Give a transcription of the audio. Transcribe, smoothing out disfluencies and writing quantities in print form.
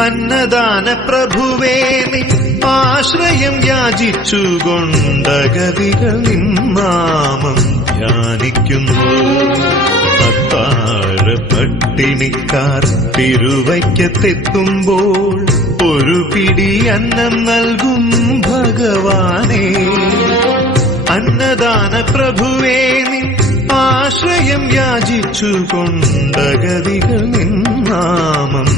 അന്നദാന പ്രഭുവേ നിൻ ആശ്രയം യാചിച്ചുകൊണ്ടഗതികൾ നിന്നാമം ധ്യാനിക്കുന്നു. അത്താഴ പട്ടിണിക്കാർ തിരുവയ്ക്കത്തെത്തുമ്പോൾ ഒരു പിടി അന്നം നൽകും ഭഗവാനേ. അന്നദാന പ്രഭുവേ നിൻ ആശ്രയം യാചിച്ചുകൊണ്ടഗതികൾ നിന്നാമം